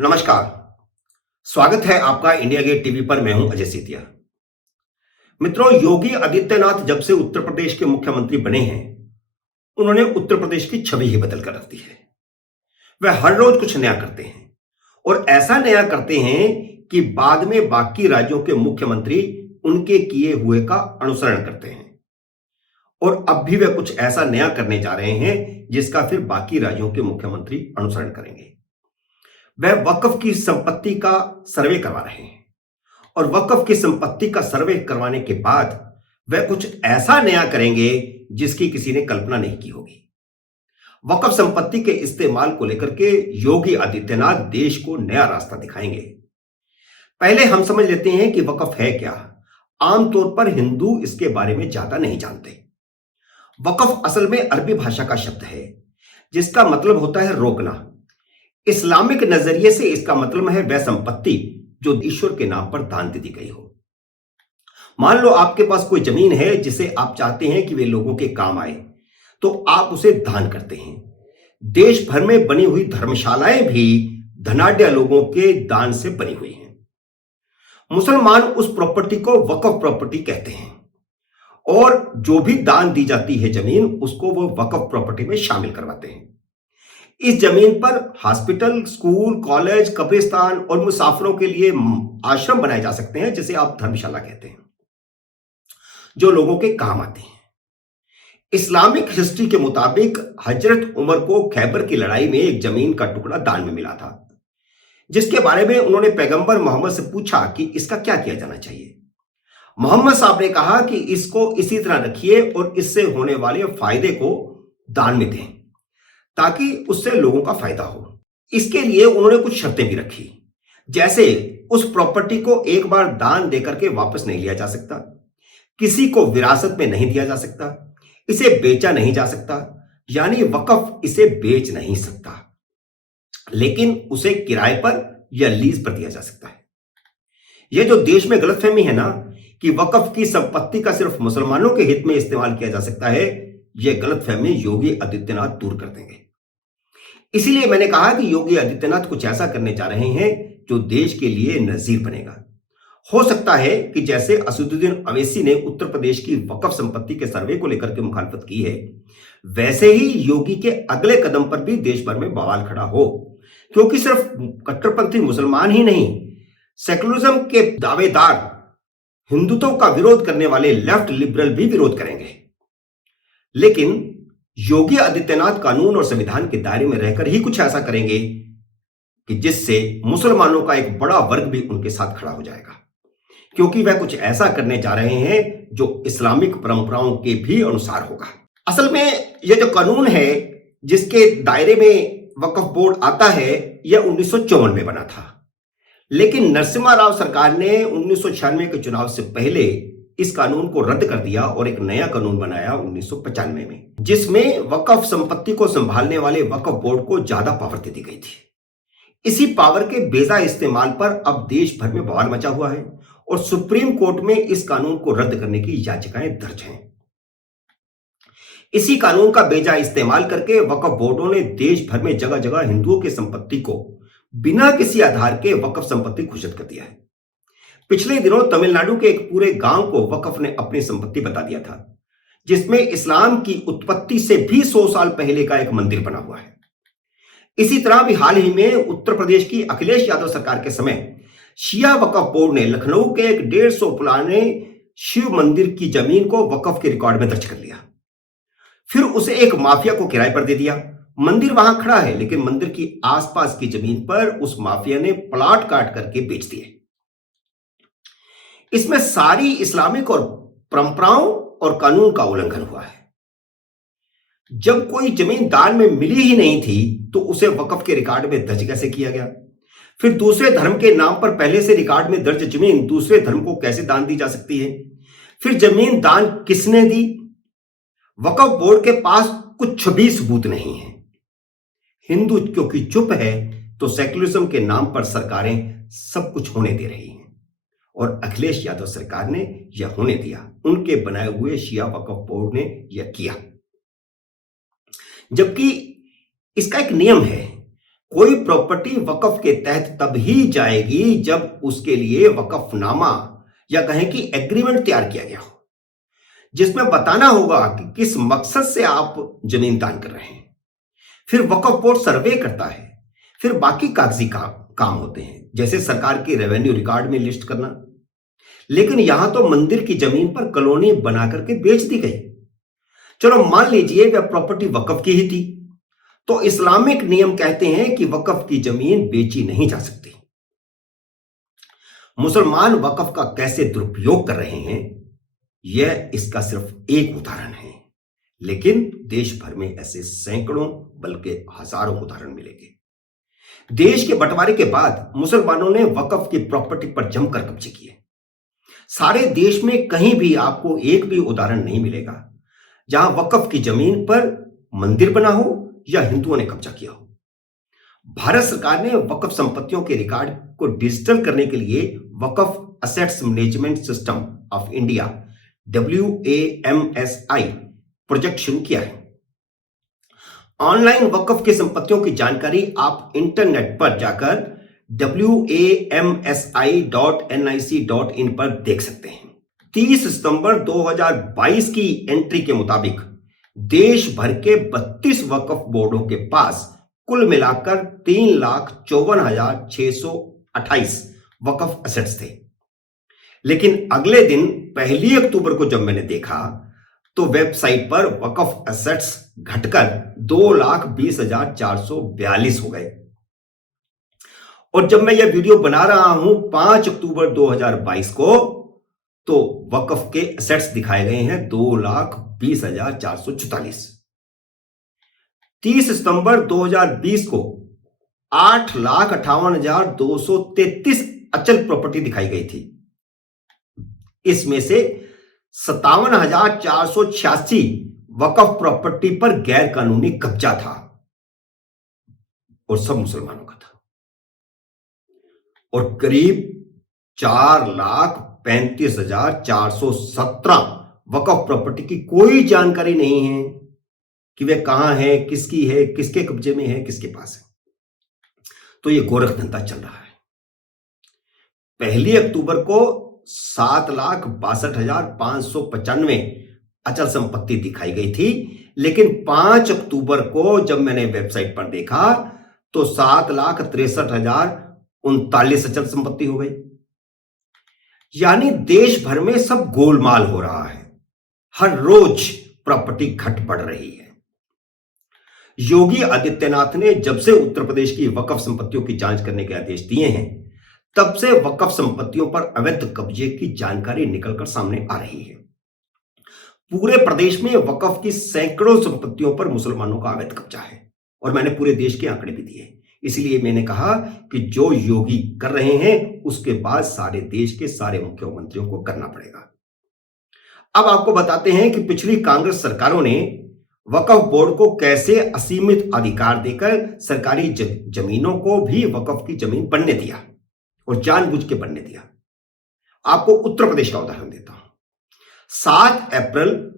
नमस्कार। स्वागत है आपका इंडिया गेट टीवी पर। मैं हूं अजय सीतिया। मित्रों, योगी आदित्यनाथ जब से उत्तर प्रदेश के मुख्यमंत्री बने हैं, उन्होंने उत्तर प्रदेश की छवि ही बदल कर रख दी है। वह हर रोज कुछ नया करते हैं और ऐसा नया करते हैं कि बाद में बाकी राज्यों के मुख्यमंत्री उनके किए हुए का अनुसरण करते हैं। और अब भी वे कुछ ऐसा नया करने जा रहे हैं जिसका फिर बाकी राज्यों के मुख्यमंत्री अनुसरण करेंगे। वह वक्फ की संपत्ति का सर्वे करवा रहे हैं और वक्फ की संपत्ति का सर्वे करवाने के बाद वह कुछ ऐसा नया करेंगे जिसकी किसी ने कल्पना नहीं की होगी। वक्फ संपत्ति के इस्तेमाल को लेकर के योगी आदित्यनाथ देश को नया रास्ता दिखाएंगे। पहले हम समझ लेते हैं कि वक्फ है क्या। आमतौर पर हिंदू इसके बारे में ज्यादा नहीं जानते। वक्फ असल में अरबी भाषा का शब्द है जिसका मतलब होता है रोकना। इस्लामिक नजरिए से इसका मतलब है वह संपत्ति जो ईश्वर के नाम पर दान दे दी गई हो। मान लो आपके पास कोई जमीन है जिसे आप चाहते हैं कि वे लोगों के काम आए, तो आप उसे दान करते हैं। देश भर में बनी हुई धर्मशालाएं भी धनाढ्य लोगों के दान से बनी हुई हैं। मुसलमान उस प्रॉपर्टी को वक्फ प्रॉपर्टी कहते हैं और जो भी दान दी जाती है जमीन, उसको वो वक्फ प्रॉपर्टी में शामिल करवाते हैं। इस जमीन पर हॉस्पिटल, स्कूल, कॉलेज, कब्रिस्तान और मुसाफिरों के लिए आश्रम बनाए जा सकते हैं, जिसे आप धर्मशाला कहते हैं, जो लोगों के काम आते हैं। इस्लामिक हिस्ट्री के मुताबिक हजरत उमर को खैबर की लड़ाई में एक जमीन का टुकड़ा दान में मिला था, जिसके बारे में उन्होंने पैगंबर मोहम्मद से पूछा कि इसका क्या किया जाना चाहिए। मोहम्मद साहब ने कहा कि इसको इसी तरह रखिए और इससे होने वाले फायदे को दान में दें ताकि उससे लोगों का फायदा हो। इसके लिए उन्होंने कुछ शर्तें भी रखी, जैसे उस प्रॉपर्टी को एक बार दान देकर के वापस नहीं लिया जा सकता, किसी को विरासत में नहीं दिया जा सकता, इसे बेचा नहीं जा सकता, यानी वक्फ इसे बेच नहीं सकता, लेकिन उसे किराए पर या लीज पर दिया जा सकता है। यह जो देश में गलतफहमी है ना कि वक्फ की संपत्ति का सिर्फ मुसलमानों के हित में इस्तेमाल किया जा सकता है, यह गलतफहमी योगी आदित्यनाथ दूर कर देंगे। इसीलिए मैंने कहा कि योगी आदित्यनाथ कुछ ऐसा करने जा रहे हैं जो देश के लिए नजीर बनेगा। हो सकता है कि जैसे असदुद्दीन अवैसी ने उत्तर प्रदेश की वक्फ संपत्ति के सर्वे को लेकर के मुखालफत की है, वैसे ही योगी के अगले कदम पर भी देश भर में बवाल खड़ा हो, क्योंकि सिर्फ कट्टरपंथी मुसलमान ही नहीं, सेकुलरिज्म के दावेदार, हिंदुत्व का विरोध करने वाले लेफ्ट लिबरल भी विरोध करेंगे। लेकिन योगी आदित्यनाथ कानून और संविधान के दायरे में रहकर ही कुछ ऐसा करेंगे कि जिससे मुसलमानों का एक बड़ा वर्ग भी उनके साथ खड़ा हो जाएगा, क्योंकि वह कुछ ऐसा करने जा रहे हैं जो इस्लामिक परंपराओं के भी अनुसार होगा। असल में यह जो कानून है जिसके दायरे में वक्फ बोर्ड आता है, यह 1954 में बना था, लेकिन नरसिम्हा राव सरकार ने 1996 के चुनाव से पहले इस कानून को रद्द कर दिया और एक नया कानून बनाया 1995 में, जिसमें वक्फ संपत्ति को संभालने वाले वक्फ बोर्ड को ज्यादा पावर दे दी गई थी। इसी पावर के बेजा इस्तेमाल पर अब देश भर में बवाल मचा हुआ है और सुप्रीम कोर्ट में इस कानून को रद्द करने की याचिकाएं दर्ज हैं। इसी कानून का बेजा इस्तेमाल करके वक्फ बोर्डों ने देश भर में जगह जगह हिंदुओं की संपत्ति को बिना किसी आधार के वक्फ संपत्ति घोषित कर दिया है। पिछले दिनों तमिलनाडु के एक पूरे गांव को वक्फ ने अपनी संपत्ति बता दिया था, जिसमें इस्लाम की उत्पत्ति से भी 100 साल पहले का एक मंदिर बना हुआ है। इसी तरह भी हाल ही में उत्तर प्रदेश की अखिलेश यादव सरकार के समय शिया वक्फ बोर्ड ने लखनऊ के एक 150 पुराने शिव मंदिर की जमीन को वक्फ के रिकॉर्ड में दर्ज कर लिया, फिर उसे एक माफिया को किराए पर दे दिया। मंदिर वहां खड़ा है, लेकिन मंदिर की आसपास की जमीन पर उस माफिया ने प्लाट काट करके बेच दिए। इसमें सारी इस्लामिक और परंपराओं और कानून का उल्लंघन हुआ है। जब कोई जमीन दान में मिली ही नहीं थी तो उसे वक्फ के रिकॉर्ड में दर्ज कैसे किया गया? फिर दूसरे धर्म के नाम पर पहले से रिकॉर्ड में दर्ज जमीन दूसरे धर्म को कैसे दान दी जा सकती है? फिर जमीन दान किसने दी? वक्फ बोर्ड के पास कुछ भी सबूत नहीं है। हिंदू क्योंकि चुप है तो सेकुलरिज्म के नाम पर सरकारें सब कुछ होने दे रही हैं और अखिलेश यादव सरकार ने यह होने दिया। उनके बनाए हुए शिया वक्फ बोर्ड ने यह किया, जबकि इसका एक नियम है। कोई प्रॉपर्टी वक्फ के तहत तब ही जाएगी जब उसके लिए वक्फनामा या कहें कि एग्रीमेंट तैयार किया गया हो, जिसमें बताना होगा कि किस मकसद से आप जमीन दान कर रहे हैं। फिर वक्फ बोर्ड सर्वे करता है, फिर बाकी कागजी काम होते हैं, जैसे सरकार की रेवेन्यू रिकॉर्ड में लिस्ट करना। लेकिन यहां तो मंदिर की जमीन पर कॉलोनी बना करके बेच दी गई। चलो मान लीजिए वह प्रॉपर्टी वक्फ की ही थी, तो इस्लामिक नियम कहते हैं कि वक्फ की जमीन बेची नहीं जा सकती। मुसलमान वक्फ का कैसे दुरुपयोग कर रहे हैं, यह इसका सिर्फ एक उदाहरण है, लेकिन देश भर में ऐसे सैकड़ों बल्कि हजारों उदाहरण मिलेंगे। देश के बंटवारे के बाद मुसलमानों ने वक्फ की प्रॉपर्टी पर जमकर कब्जे किए। सारे देश में कहीं भी आपको एक भी उदाहरण नहीं मिलेगा जहां वक्फ की जमीन पर मंदिर बना हो या हिंदुओं ने कब्जा किया हो। भारत सरकार ने वक्फ संपत्तियों के रिकॉर्ड को डिजिटल करने के लिए Waqf assets management system of India WAMSI project शुरू किया है। ऑनलाइन वक्फ की संपत्तियों की जानकारी आप इंटरनेट पर जाकर WAMSI.nic.in पर देख सकते हैं। 30 सितंबर 2022 की एंट्री के मुताबिक देश भर के 32 वक्फ बोर्डों के पास कुल मिलाकर 3,54,628 वक्फ एसेट्स थे। लेकिन अगले दिन 1 अक्टूबर को जब मैंने देखा तो वेबसाइट पर वक्फ एसेट्स घटकर 2,20,442 हो गए। और जब मैं यह वीडियो बना रहा हूं 5 अक्टूबर 2022 को, तो वक्फ के एसेट्स दिखाए गए हैं 2,20,444। 30 सितंबर 2020 को 8,58,233 अचल प्रॉपर्टी दिखाई गई थी। इसमें से 57,486 वक्फ प्रॉपर्टी पर गैर कानूनी कब्जा था और सब मुसलमानों का था। और करीब 4,35,417 वक्फ प्रॉपर्टी की कोई जानकारी नहीं है कि वे कहां है, किसकी है, किसके कब्जे में है, किसके पास है। तो यह गोरख धंधा चल रहा है। 1 अक्टूबर को 7,62,595 अचल संपत्ति दिखाई गई थी, लेकिन 5 अक्टूबर को जब मैंने वेबसाइट पर देखा तो 7,63,039 अचल संपत्ति हो गई। यानी देश भर में सब गोलमाल हो रहा है। हर रोज प्रॉपर्टी घट बढ़ रही है। योगी आदित्यनाथ ने जब से उत्तर प्रदेश की वक्फ संपत्तियों की जांच करने के आदेश दिए हैं, तब से वक्फ संपत्तियों पर अवैध कब्जे की जानकारी निकलकर सामने आ रही है। पूरे प्रदेश में वक्फ की सैकड़ों संपत्तियों पर मुसलमानों का अवैध कब्जा है और मैंने पूरे देश के आंकड़े भी दिए। इसलिए मैंने कहा कि जो योगी कर रहे हैं उसके बाद सारे देश के सारे मुख्यमंत्रियों को करना पड़ेगा। अब आपको बताते हैं कि पिछली कांग्रेस सरकारों ने वक्फ बोर्ड को कैसे असीमित अधिकार देकर सरकारी जमीनों को भी वक्फ की जमीन बनने दिया और जानबूझ के बनने दिया। आपको उत्तर प्रदेश का उदाहरण देता हूं। 7 अप्रैल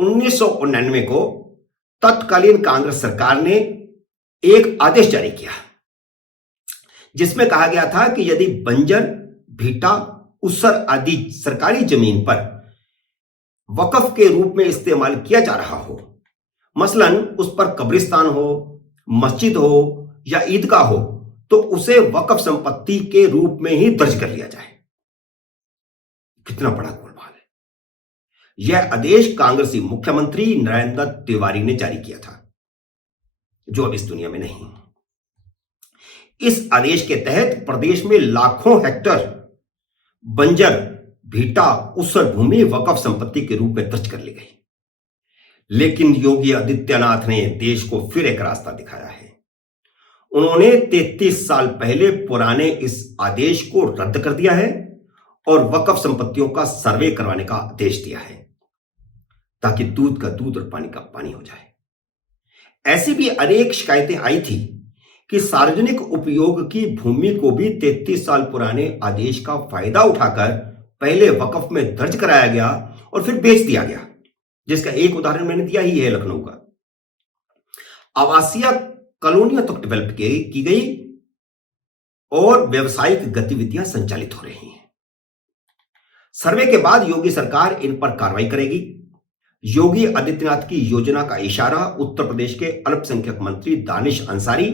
1999 को तत्कालीन कांग्रेस सरकार ने एक आदेश जारी किया जिसमें कहा गया था कि यदि बंजर, भीटा, उसर आदि सरकारी जमीन पर वक्फ के रूप में इस्तेमाल किया जा रहा हो, मसलन उस पर कब्रिस्तान हो, मस्जिद हो या ईदगाह हो, तो उसे वक्फ संपत्ति के रूप में ही दर्ज कर लिया जाए। कितना बड़ा गोलमाल है। यह आदेश कांग्रेसी मुख्यमंत्री नरेंद्र तिवारी ने जारी किया था, जो अब इस दुनिया में नहीं। इस आदेश के तहत प्रदेश में लाखों हेक्टेयर बंजर, भीटा, ऊसर भूमि वक्फ संपत्ति के रूप में दर्ज कर ली गई। लेकिन योगी आदित्यनाथ ने देश को फिर एक रास्ता दिखाया है। उन्होंने 33 साल पहले पुराने इस आदेश को रद्द कर दिया है और वक्फ संपत्तियों का सर्वे करवाने का आदेश दिया है, ताकि दूध का दूध और पानी का पानी हो जाए। ऐसी भी अनेक शिकायतें आई थी कि सार्वजनिक उपयोग की भूमि को भी 33 साल पुराने आदेश का फायदा उठाकर पहले वक्फ में दर्ज कराया गया और फिर बेच दिया गया, जिसका एक उदाहरण मैंने दिया ही है लखनऊ का। आवासीय कॉलोनियां तक डेवलप की गई और व्यवसायिक गतिविधियां संचालित हो रही हैं। सर्वे के बाद योगी सरकार इन पर कार्रवाई करेगी। योगी आदित्यनाथ की योजना का इशारा उत्तर प्रदेश के अल्पसंख्यक मंत्री दानिश अंसारी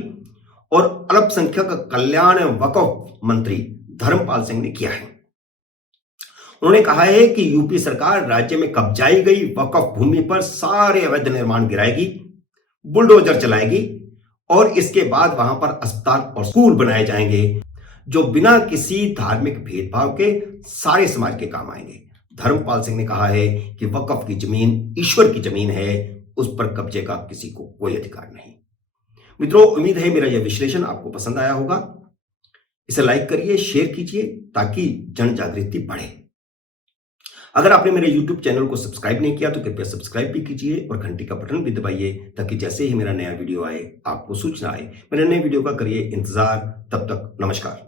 और अल्पसंख्यक कल्याण वक्फ मंत्री धर्मपाल सिंह ने किया है। उन्होंने कहा है कि यूपी सरकार राज्य में कब्जाई गई वक्फ भूमि पर सारे अवैध निर्माण गिराएगी, बुलडोजर चलाएगी और इसके बाद वहां पर अस्पताल और स्कूल बनाए जाएंगे जो बिना किसी धार्मिक भेदभाव के सारे समाज के काम आएंगे। धर्मपाल सिंह ने कहा है कि वक्फ की जमीन ईश्वर की जमीन है, उस पर कब्जे का किसी को कोई अधिकार नहीं। मित्रों, उम्मीद है मेरा यह विश्लेषण आपको पसंद आया होगा। इसे लाइक करिए, शेयर कीजिए ताकि जन जागृति बढ़े। अगर आपने मेरे YouTube चैनल को सब्सक्राइब नहीं किया तो कृपया सब्सक्राइब भी कीजिए और घंटी का बटन भी दबाइए ताकि जैसे ही मेरा नया वीडियो आए आपको सूचना आए। मेरे नए वीडियो का करिए इंतजार। तब तक नमस्कार।